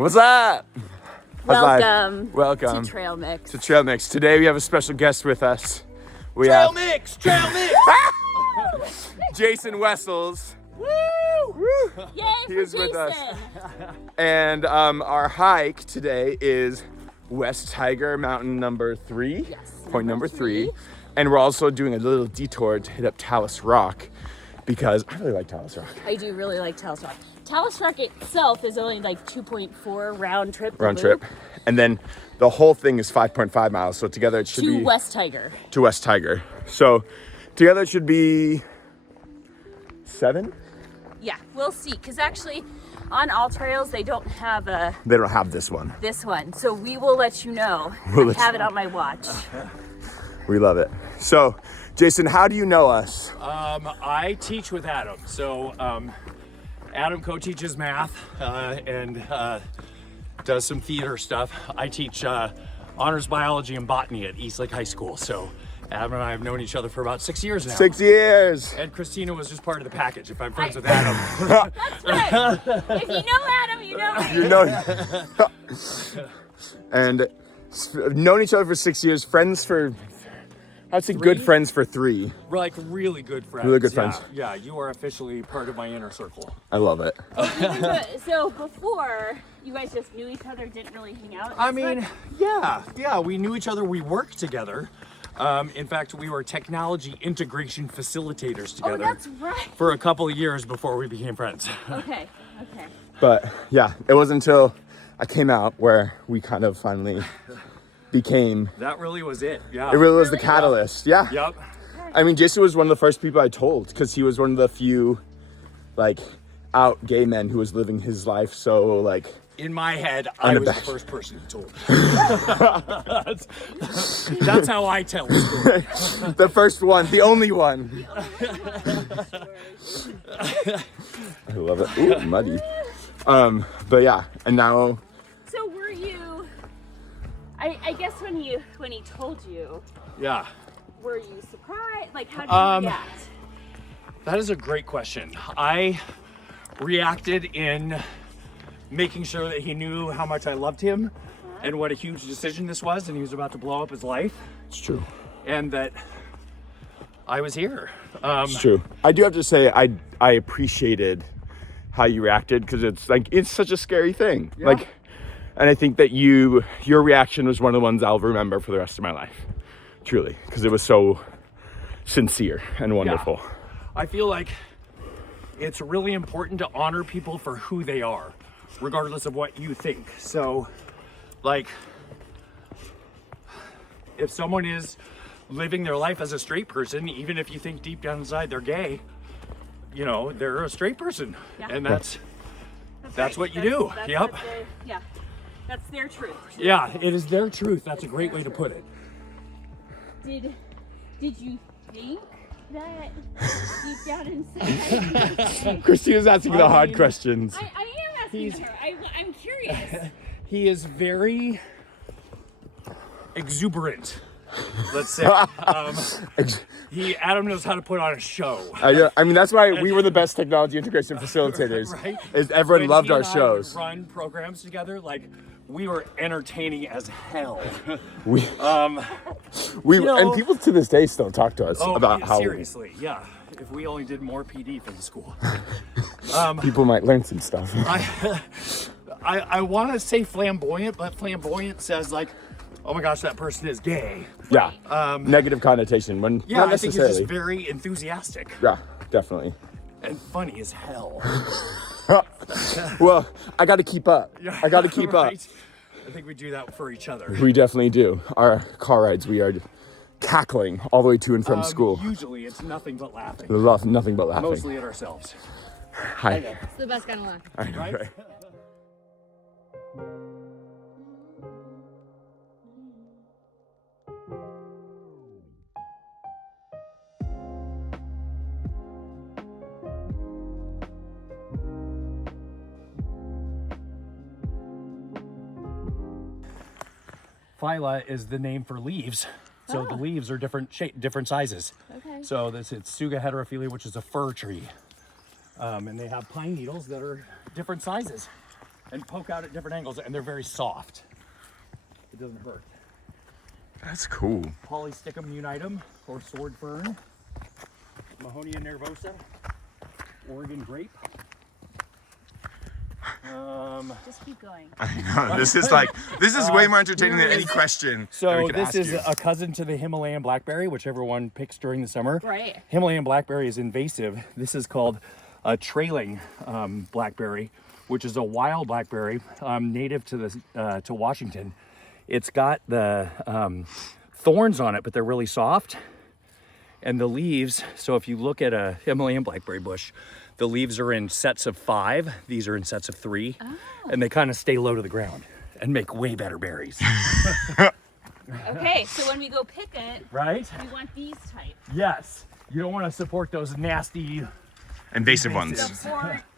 What's up? Welcome to Trail Mix. Today we have a special guest with us. Trail Mix! Jason Wessels. Woo! Yay He for is Jason! with us. And our hike today is West Tiger Mountain number 3. Yes. Point number 3. And we're also doing a little detour to hit up Talus Rock because I really like Talus Rock. I do really like Talus Rock. Talus Rock itself is only like 2.4 round trip. And then the whole thing is 5.5 miles. So together it should be... To West Tiger. To West Tiger. So together it should be 7? Yeah, we'll see. Because actually, on all trails, they don't have They don't have this one. So we will let you know. I have it on my watch. We love it. So, Jason, how do you know us? I teach with Adam. So Adam co-teaches math and does some theater stuff. I teach honors biology and botany at Eastlake High School. So Adam and I have known each other for about 6 years now. 6 years. And Christina was just part of the package. If I'm friends with Adam. That's right. If you know Adam, you know me. You know. And known each other for 6 years, friends for... I'd say 3? Good friends for 3. We're like really good friends. Really good friends. Yeah, you are officially part of my inner circle. I love it. So before, you guys just knew each other, didn't really hang out? I mean, yeah, we knew each other. We worked together. In fact, we were technology integration facilitators together. Oh, that's right. For a couple of years before we became friends. Okay. But yeah, it wasn't until I came out where we kind of finally became... That really was it, yeah. It really was the catalyst, yeah. Yep. I mean, Jason was one of the first people I told because he was one of the few, like, out gay men who was living his life so, like... In my head, I was the first person he told. That's how I tell the story. The first one, the only one. I love it. Ooh, muddy. But yeah, and now... So were you... I guess when he told you... Yeah. Were you surprised? Like, how did you react? That is a great question. I reacted in making sure that he knew how much I loved him and what a huge decision this was, and he was about to blow up his life. It's true. And that I was here. It's true. I do have to say I appreciated how you reacted because it's such a scary thing. Yeah. And I think that your reaction was one of the ones I'll remember for the rest of my life. Truly, because it was so sincere and wonderful. Yeah. I feel like it's really important to honor people for who they are, regardless of what you think. So, like, if someone is living their life as a straight person, even if you think deep down inside they're gay, you know, they're a straight person. Yeah. And that's right. What you do. Yep. That's their truth. Yeah, it is their truth. That's a great way to put it. Did you think that deep down inside? Christina's asking the hard questions. I am asking her. I'm curious. He is very exuberant, let's say. Adam knows how to put on a show. I mean, that's why we were the best technology integration facilitators. Right? Is everyone loved our shows. We run programs together, like we were entertaining as hell. And people to this day still talk to us about how seriously, yeah. If we only did more PD for the school, people might learn some stuff. I want to say flamboyant, but flamboyant says like, oh my gosh, that person is gay. Yeah. Negative connotation. When yeah, not I think necessarily. he's just very enthusiastic. Yeah, definitely. And funny as hell. Well, I got to keep up. I got to keep right? up. I think we do that for each other. We definitely do. Our car rides, we are cackling all the way to and from school. Usually, it's nothing but laughing. Nothing but laughing. Mostly at ourselves. Hi. It's the best kind of laugh. I know, right? Phyla is the name for leaves. So the leaves are different different sizes. Okay. So it's Tsuga heterophylla, which is a fir tree. And they have pine needles that are different sizes. and poke out at different angles, and they're very soft. It doesn't hurt. That's cool. Polysticum unitum, or sword fern. Mahonia nervosa, Oregon grape. Just keep going. I know, this is way more entertaining than any question that we So could this ask is you. a cousin to the Himalayan blackberry, which everyone picks during the summer. Right. Himalayan blackberry is invasive. This is called a trailing blackberry, which is a wild blackberry native to Washington. It's got the thorns on it, but they're really soft. And the leaves, so if you look at a Himalayan blackberry bush, the leaves are in sets of 5. These are in sets of 3. Oh. And they kind of stay low to the ground and make way better berries. Okay, so when we go pick it, Right? we want these type. Yes. You don't want to support those nasty, Invasive The, ones.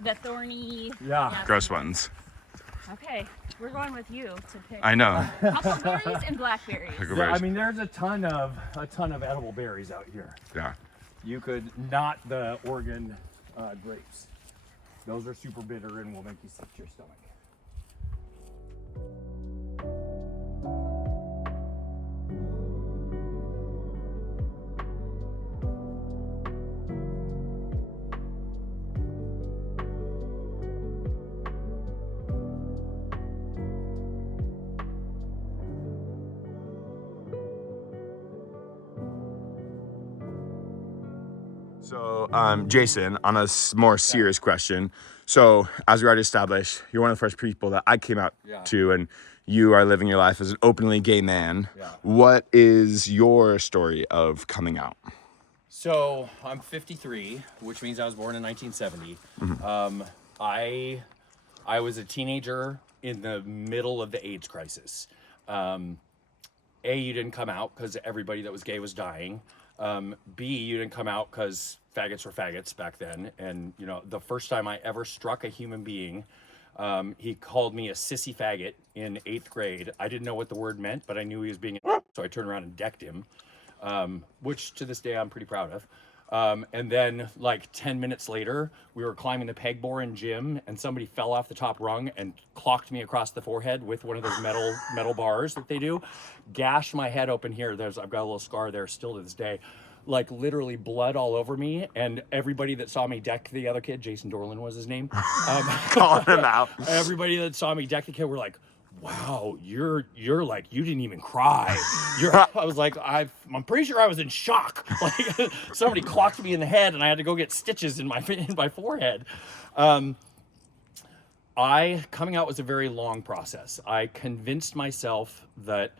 the thorny. yeah. Gross ones. Okay, we're going with you to pick I know. huckleberries and blackberries. I mean, there's a ton of edible berries out here. Yeah. You could not the Oregon grapes. Those are super bitter and will make you sick to your stomach. So, Jason, on a more serious question. So, as we already established, you're one of the first people that I came out to, and you are living your life as an openly gay man. Yeah. What is your story of coming out? So I'm 53, which means I was born in 1970. Mm-hmm. I was a teenager in the middle of the AIDS crisis. You didn't come out because everybody that was gay was dying. B, you didn't come out because faggots were faggots back then. And, you know, the first time I ever struck a human being, he called me a sissy faggot in 8th grade. I didn't know what the word meant, but I knew he was being so I turned around and decked him, which to this day I'm pretty proud of. And then like 10 minutes later, we were climbing the pegboard in gym, and somebody fell off the top rung and clocked me across the forehead with one of those metal bars that they do. Gashed my head open here. I've got a little scar there still to this day. Like literally blood all over me, and everybody that saw me deck the other kid, Jason Dorland was his name. Calling him out. Everybody that saw me deck the kid were like, wow, you're like, you didn't even cry. I was like, I'm pretty sure I was in shock. Like somebody clocked me in the head and I had to go get stitches in my forehead. Coming out was a very long process. I convinced myself that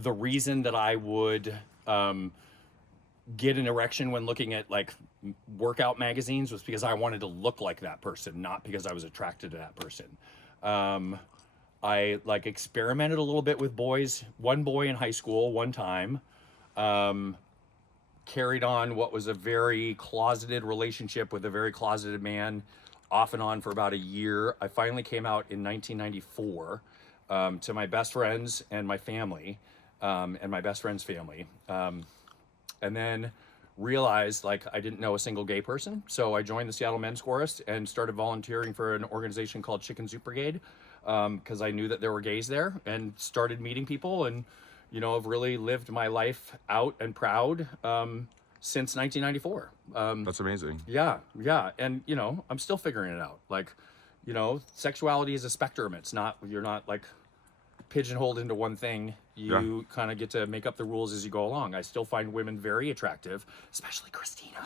the reason that I would get an erection when looking at like workout magazines was because I wanted to look like that person, not because I was attracted to that person. I like experimented a little bit with boys. One boy in high school, one time, carried on what was a very closeted relationship with a very closeted man, off and on for about a year. I finally came out in 1994 to my best friends and my family, and my best friend's family. And then realized like I didn't know a single gay person. So I joined the Seattle Men's Chorus and started volunteering for an organization called Chicken Soup Brigade, because I knew that there were gays there, and started meeting people, and you know, I've really lived my life out and proud since 1994. That's amazing. Yeah. And you know, I'm still figuring it out. Like, you know, sexuality is a spectrum. You're not like pigeonholed into one thing. You kind of get to make up the rules as you go along. I still find women very attractive, especially Christina.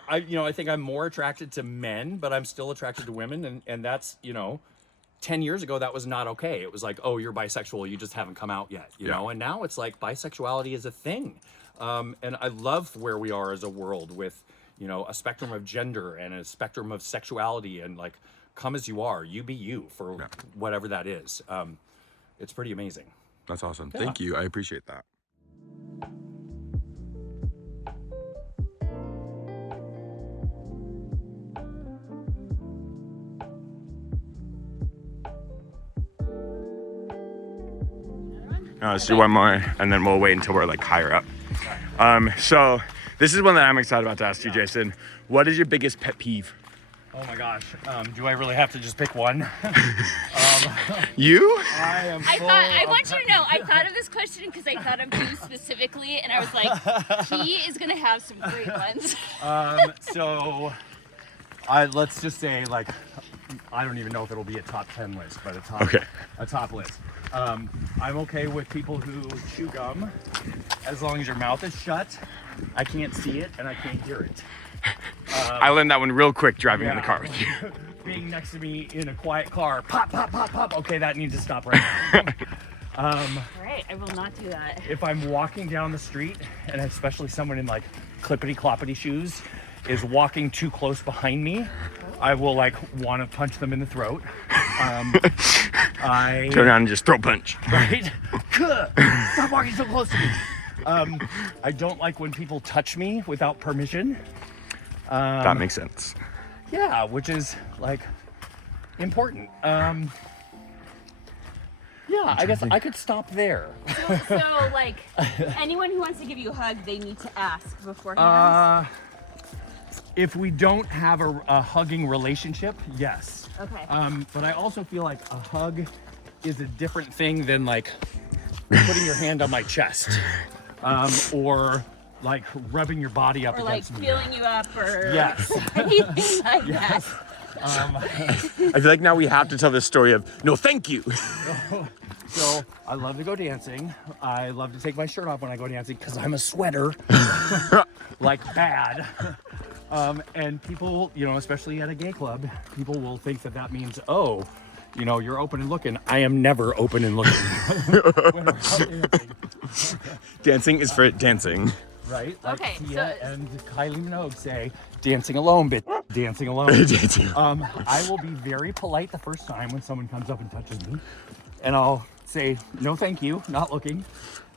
I think I'm more attracted to men, but I'm still attracted to women, and that's, you know, 10 years ago that was not okay. It was like, oh, you're bisexual, you just haven't come out yet, you know. And now it's like bisexuality is a thing, and I love where we are as a world with, you know, a spectrum of gender and a spectrum of sexuality, and like, come as you are, you be you for whatever that is. It's pretty amazing. That's awesome. Thank you. I appreciate that. Let's do one more, and then we'll wait until we're like higher up. So This is one that I'm excited about to ask you, Jason. What is your biggest pet peeve? Oh my gosh. Do I really have to just pick one? You? I want you to know, I thought of this question because I thought of you specifically, and I was like, he is going to have some great ones. So, let's just say, like, I don't even know if it'll be a top 10 list, but a top list. I'm okay with people who chew gum as long as your mouth is shut. I can't see it and I can't hear it. I learned that one real quick driving in the car with you. Being next to me in a quiet car, pop, pop, pop, pop. Okay, that needs to stop right now. All right, I will not do that. If I'm walking down the street, and especially someone in like clippity-cloppity shoes is walking too close behind me, I will like want to punch them in the throat. I Turn around and just throw punch. right? Stop walking so close to me. I don't like when people touch me without permission. That makes sense. Yeah, which is like important. Yeah, I guess I could stop there. So like, anyone who wants to give you a hug, they need to ask beforehand. If we don't have a hugging relationship, yes. Okay. But I also feel like a hug is a different thing than like putting your hand on my chest, or like rubbing your body up Or like against me. feeling you up, or Yes. anything like that. I feel like now we have to tell this story of no thank you. So I love to go dancing. I love to take my shirt off when I go dancing because I'm a sweater, like bad. And people, you know, especially at a gay club, people will think that that means, oh, you know, you're open and looking. I am never open and looking when I'm out dancing. Dancing is for dancing. Right? Like Okay, Tia so- and Kylie Minogue say, dancing alone, bitch. Dancing alone. Dancing. I will be very polite the first time when someone comes up and touches me. And I'll say, no, thank you, not looking.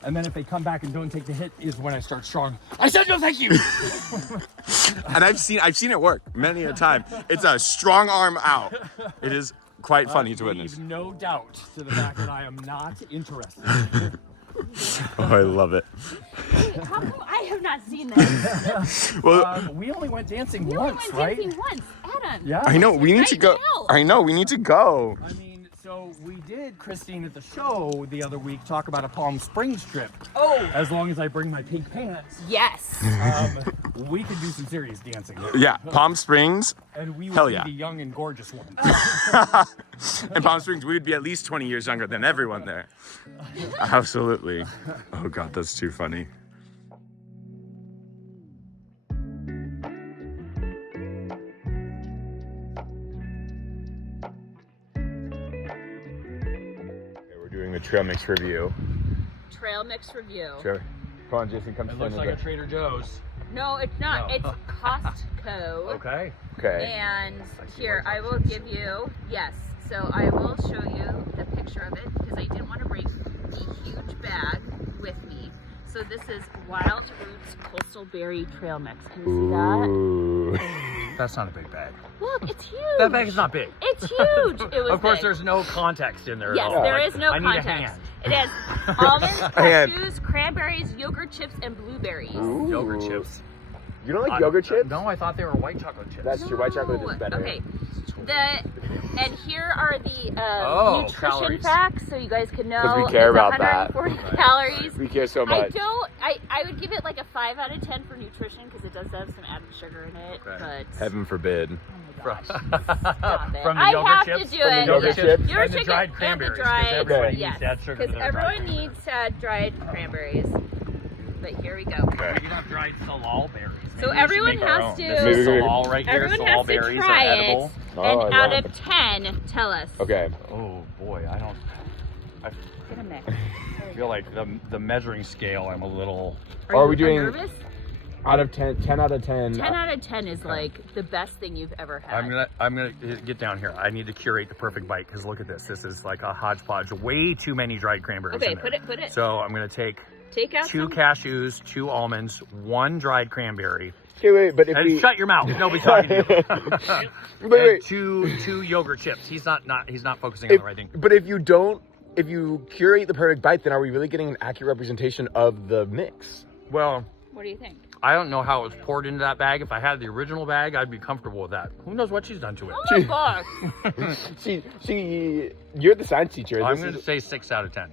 And then if they come back and don't take the hit is when I start strong. I said no, thank you. And I've seen it work many a time. It's a strong arm out. It is quite funny to witness. Leave no doubt to the fact that I am not interested. Oh, I love it. Wait, how come I have not seen this? Well, We only went dancing We once, only went right? dancing once, Adam. Yeah. I know we need to Right go. now. I know we need to go. I mean, so we did, Christine, at the show the other week, talk about a Palm Springs trip. Oh, As long as I bring my pink pants, yes. we could do some serious dancing. Yeah, Palm Springs And we would Hell be yeah. the young and gorgeous ones. and Palm Springs, we would be at least 20 years younger than everyone there. Absolutely. Oh God, that's too funny. Okay, we're doing the trail mix review. Trail mix review. Sure. Come on, Jason, come It stand looks in like a there. Trader Joe's. No, it's not. No. It's Costco. Okay. Okay. And here, I will give you, yes, so I will show you the picture of it because I didn't want to bring the huge bag with me. So this is Wild Roots Coastal Berry Trail Mix. Can you see that? Ooh. That's not a big bag. Look, it's huge. That bag is not big. It's huge. It was Of course, big. there's no context in there. Yes, at all. there Like, is no I need a context. hand. It has almonds, hand. cashews, cranberries, yogurt chips, and blueberries. Yogurt chips. You don't like I- yogurt chips? No, I thought they were white chocolate chips. That's true. White chocolate is No. better. Okay. And here are the Oh, nutrition calories. facts, so you guys can know. 'Cause we care It's about that. 140 calories. We care so I much. don't. I would give it like a 5 out of 10 for nutrition because it does have some added sugar in it. Okay. But Heaven forbid. oh my gosh, stop it. From the I yogurt have chips? to do From the it. yogurt chips? Your and the chicken dried and the cranberries. 'cause dried, everybody Okay. needs yes, to add sugar to because their dried everyone cranberries. needs to add dried cranberries. But here we go. Okay. You can have dried salal berries. Maybe So we should everyone make our has own. to- This Maybe is we- salal right here. Everyone Salal has to berries try are it, edible. Oh, and I out love of 10, tell us. Okay. Oh boy, I don't. Get a mix. I feel like the measuring scale. I'm a little. Are we you doing- nervous? Out of 10, 10 out of 10. 10 out of 10 is like the best thing you've ever had. I'm gonna get down here. I need to curate the perfect bite because look at this. This is like a hodgepodge. Way too many dried cranberries. Okay, in there. put it. So I'm gonna take Take out 2 some. cashews, 2 almonds, 1 dried cranberry, Okay, wait, but if and we... shut your mouth. Nobody's talking to you. Wait. And two yogurt chips. He's not focusing on the right thing. But if you curate the perfect bite, then are we really getting an accurate representation of the mix? Well, What do you think? I don't know how it was poured into that bag. If I had the original bag, I'd be comfortable with that. Who knows what she's done to it? Oh my gosh. See, you're the science teacher. I'm going to say 6 out of 10.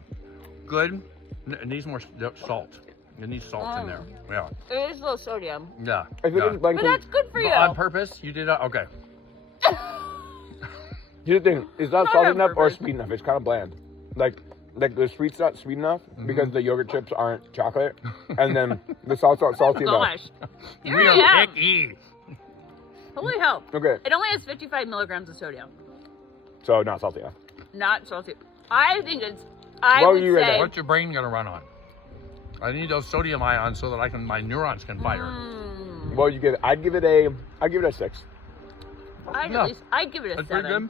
Good. It needs more salt. It needs salt in there. Yeah. It is low sodium. Yeah. If it yeah. is blank, But that's good for you. On purpose? You did it? Okay. here's the thing: it's not Not salty on enough or purpose. sweet enough. It's kind of bland. Like the sweet's not sweet enough because the yogurt chips aren't chocolate, and then the salt's not salty enough. Gosh. Here We I are am. picky. Holy hell. Okay, It only has 55 milligrams of sodium. so not salty enough. Not salty. I think it's, I What would would you rate say, that? What's your brain going to run on? I need those sodium ions so that my neurons can fire. Well, you give it. I'd give it a 6. I'd give it a That's 7. pretty good.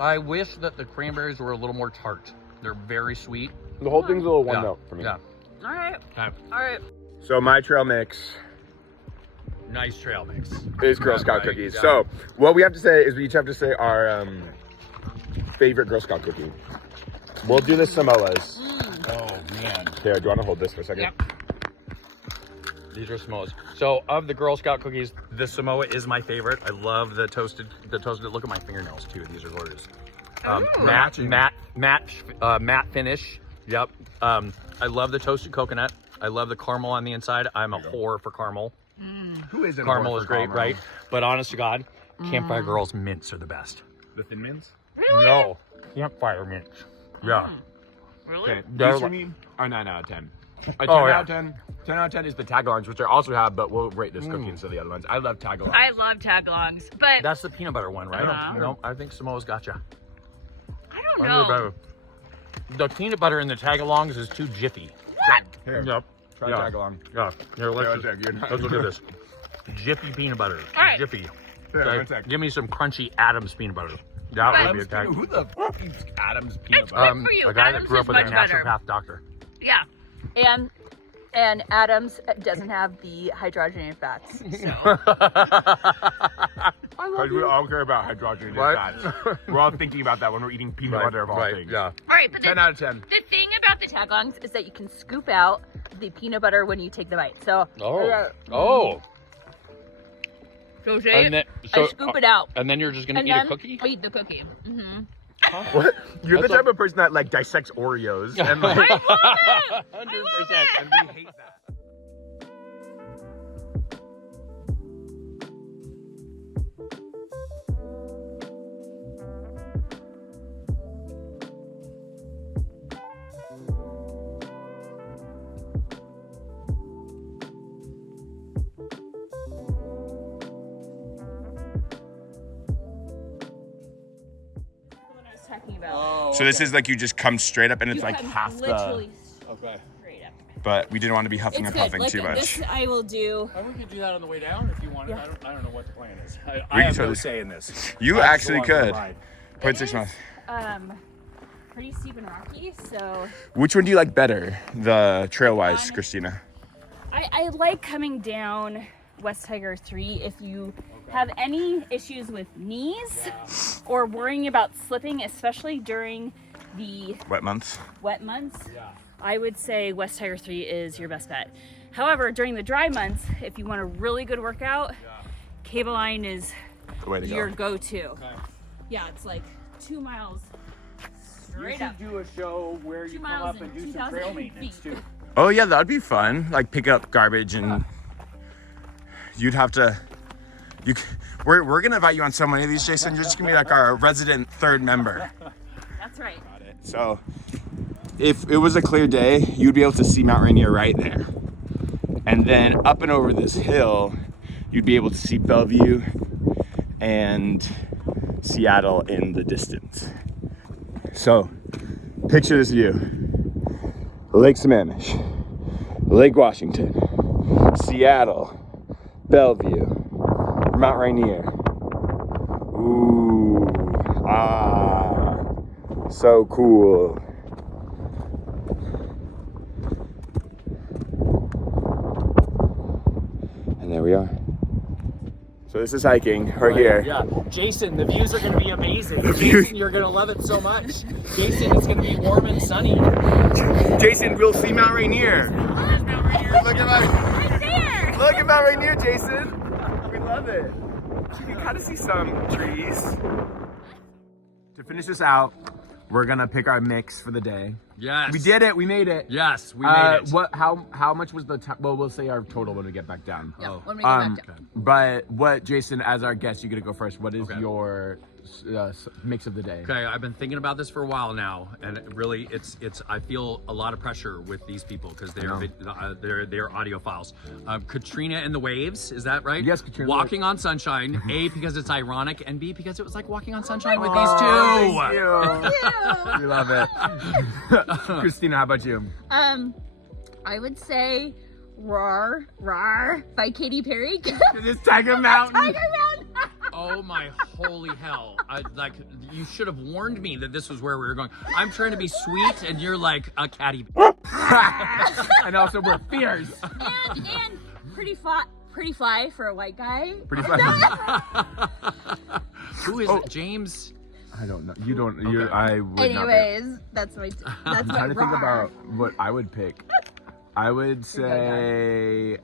I wish that the cranberries were a little more tart. They're very sweet. The whole thing's a little one Yeah. note for me. Yeah. All right. Okay. All right. So my trail mix Nice trail mix. is Girl Scout Right, cookies. yeah. So what we have to say is we each have to say our favorite Girl Scout cookie. We'll do the Samoas. Oh, man. Here, do you want to hold this for a second? Yep. These are Samoas. So of the Girl Scout cookies, the Samoa is my favorite. I love the toasted. Look at my fingernails too. These are gorgeous. Matte finish. Yep. I love the toasted coconut. I love the caramel on the inside. I'm a whore for caramel. Who isn't? Caramel is great, right? But honest to God, Campfire Girls mints are the best. The Thin Mints? Really? No, Campfire mints. Yeah. Really? Okay, They're these for like- me are 9 out of 10. A 10 Oh, yeah. out of 10. 10 out of 10 is the tagalongs, which I also have, but we'll rate this cookie instead of the other ones. I love tagalongs. I love tagalongs, but That's the peanut butter one, right? Uh-huh. No, I think Samoa's gotcha. I don't I know. really better. The peanut butter in the tagalongs is too jiffy. Here, Yep. try Yeah. tagalong. Yeah. Here, Here, let's look at this. Jiffy peanut butter. All right. Jiffy. Here, Okay, one sec. Give me some crunchy Adams peanut butter. That would be a tag. Who the fuck eats Adam's peanut It's butter? good for you. A guy Adams that grew up is with a much better. naturopath doctor. Yeah. And Adams doesn't have the hydrogenated fats. So. Because we all care about hydrogenated Right. fats. We're all thinking about that when we're eating peanut butter of all things. Yeah. All right, but 10 out of 10. the thing about the tagalongs is that you can scoop out the peanut butter when you take the bite. So, Oh. so see, And then, I scoop it out. And then you're just gonna And eat then a cookie? I eat the cookie. Mm-hmm. What? You're That's the type of person that like dissects Oreos and like, I love it! 100%. and we hate that. What I was talking about. So this is like you just come straight up and it's You like come half the. literally Okay. straight up. But we didn't want to be huffing It's and good. puffing Like too much. this, I will do. We could do that on the way down if you wanted. Yeah. I don't know what the plan is. We I have could totally- no say in this. You I actually just go on for the could. ride. Put It 6 is, months. Pretty steep and rocky, so Which one do you like better, the trail wise, Christina? I like coming down West Tiger 3 if you have any issues with knees or worrying about slipping, especially during the Wet months. wet months. Yeah. I would say West Tiger 3 is your best bet. However, during the dry months, if you want a really good workout, Cable Line is The way to your go. go-to. Okay. Yeah, it's like 2 miles You straight should up. do a show where 2 you come miles up and and do some trail 2,000 maintenance feet. too. Oh yeah, that'd be fun. Like pick up garbage and you'd have to. We're gonna invite you on so many of these, Jason. You're just gonna be like our resident third member. That's right. So, if it was a clear day, you'd be able to see Mount Rainier right there. And then up and over this hill, you'd be able to see Bellevue and Seattle in the distance. So, picture this view. Lake Sammamish, Lake Washington, Seattle, Bellevue, Mount Rainier. Ooh, so cool. And there we are. So this is hiking. We're here. Yeah, Jason, the views are going to be amazing. Jason, you're going to love it so much. Jason, it's going to be warm and sunny. Jason, we'll see Mount Rainier. There's Mount Rainier. Look at that. Right there. Look at Mount Rainier, Jason. We love it. You can kind of see some trees. To finish this out, we're gonna pick our mix for the day. Yes. We did it. We made it. Yes, we made it. What? How much was the time? Well, we'll say our total when we get back down. Yeah, when we get back down. But what, Jason, as our guest, you get to go first. What is Okay. your mix of the day? Okay, I've been thinking about this for a while now, and really, it's. I feel a lot of pressure with these people because they're audiophiles. Katrina and the Waves, is that right? Yes, Katrina. Walking on Sunshine. A, because it's ironic, and B, because it was like walking on sunshine with Thank these two. Thank We love it. Christina, how about you? I would say Roar by Katy Perry. It's Tiger Mountain. Tiger Mountain. Oh my holy hell. You should have warned me that this was where we were going. I'm trying to be sweet and you're like a catty. And also we're fierce. and pretty fly for a white guy. Pretty fun. Who is it? James? I don't know. You don't. Okay. I would not. Anyways, that's my I'm trying to think Roar. about what I would pick. I would say,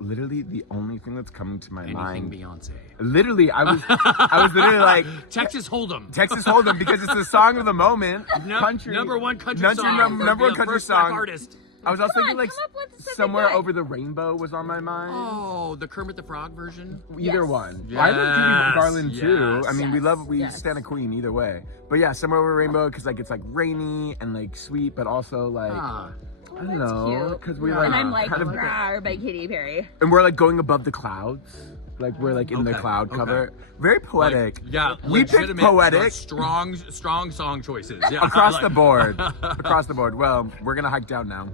literally the only thing that's coming to my Anything mind. Beyonce. Literally, I was literally like Texas Hold'em. Texas Hold'em because it's the song of the moment. Country Number one country Number song. number one The country first black song. artist. I was also thinking like come up with something Somewhere good. Over the Rainbow was on my mind. Oh, the Kermit the Frog version? Either Yes. one. Yes, I love Judy Garland too. yes. I mean, we Yes. stand a queen either way. But yeah, Somewhere Over the Rainbow because like it's like rainy and like sweet, but also like Ah. I don't That's know cute. because we Yeah. like And I'm like kind of, Roar by Katy Perry. and we're like going above the clouds. Like we're like in the Okay, cloud okay. cover. Very poetic. Like, yeah, we picked legitimate, poetic strong song choices. Yeah, across like- the board. Across the board. Well, we're gonna hike down now.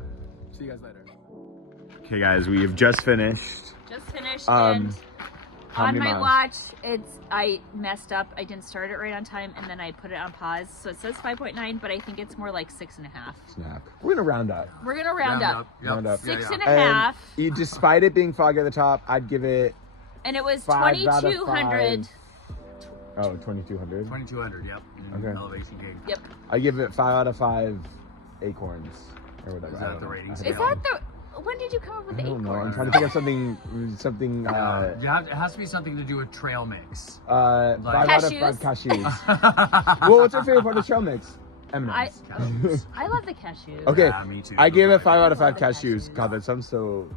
See you guys later. Okay, guys, we have just finished. Just finished Um, How on many my miles? watch, I messed up. I didn't start it right on time, and then I put it on pause. So it says 5.9, but I think it's more like 6.5. Snap. We're gonna round up. We're gonna round up. Yep. Round up. Six Yeah, and yeah. a half, Despite it being foggy at the top, I'd give it and it was 5 out of 2,200. 5. Oh, 2,200. 2200, yep. Okay. Elevation gain. Yep. I give it 5 out of 5 acorns or whatever. Is I that don't the know. rating I scale? Is that the? When did you come up with the don't know. I'm acorn? trying to think of something. It has to be something to do with trail mix. 5 out of 5 Cashews? cashews. Well, what's your favorite part of trail mix? M&Ms. I love the cashews. Okay, Yeah, me too. I gave it 5 Right. out of 5 I love the cashews. cashews. God, that sounds so.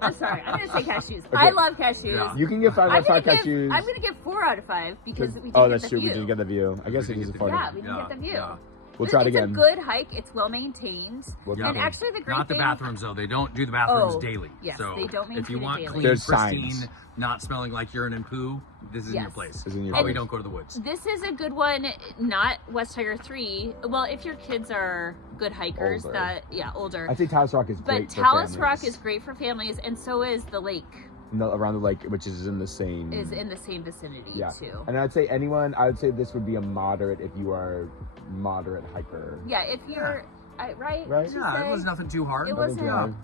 I'm sorry. I'm gonna say cashews. I love cashews. Yeah. You can give 5 out I'm of 5 gonna cashews. I'm gonna give 4 out of 5 because we didn't Oh, get that's the true. view. We didn't get the view. I guess it didn't is get the important. Yeah, we didn't get the view. Yeah. We'll try it It's again. a good hike. It's well maintained. We'll Yeah. And actually, the great Not the thing. bathrooms though. They don't do the bathrooms Oh, daily. yes, so they don't if you maintain it want daily. clean, There's pristine, signs. not smelling like urine and poo, this is in your Yes. place. Is in your Probably place. don't go to the woods. This is a good one, not West Tiger 3. Well, if your kids are good hikers, Older. older. I think Talus Rock is But great for Talus families. Rock is great for families, and so is the lake. No, around the lake, which is in the same. Is in the same vicinity Yeah. too. And I'd say I would say this would be a moderate if you are moderate hiker. Yeah, if you're right. Right? Did you Yeah, say? it was nothing too hard. It Nothing wasn't- too hard.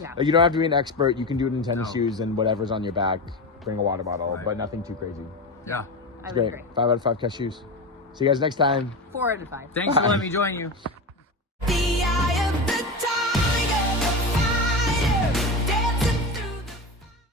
Yeah. Like, you don't have to be an expert. You can do it in tennis No. shoes and whatever's on your back. Bring a water bottle, Right. but nothing too crazy. Yeah. I It's would great. agree. 5 out of 5 cashews. See you guys next time. 4 out of 5. Thanks for letting me join you.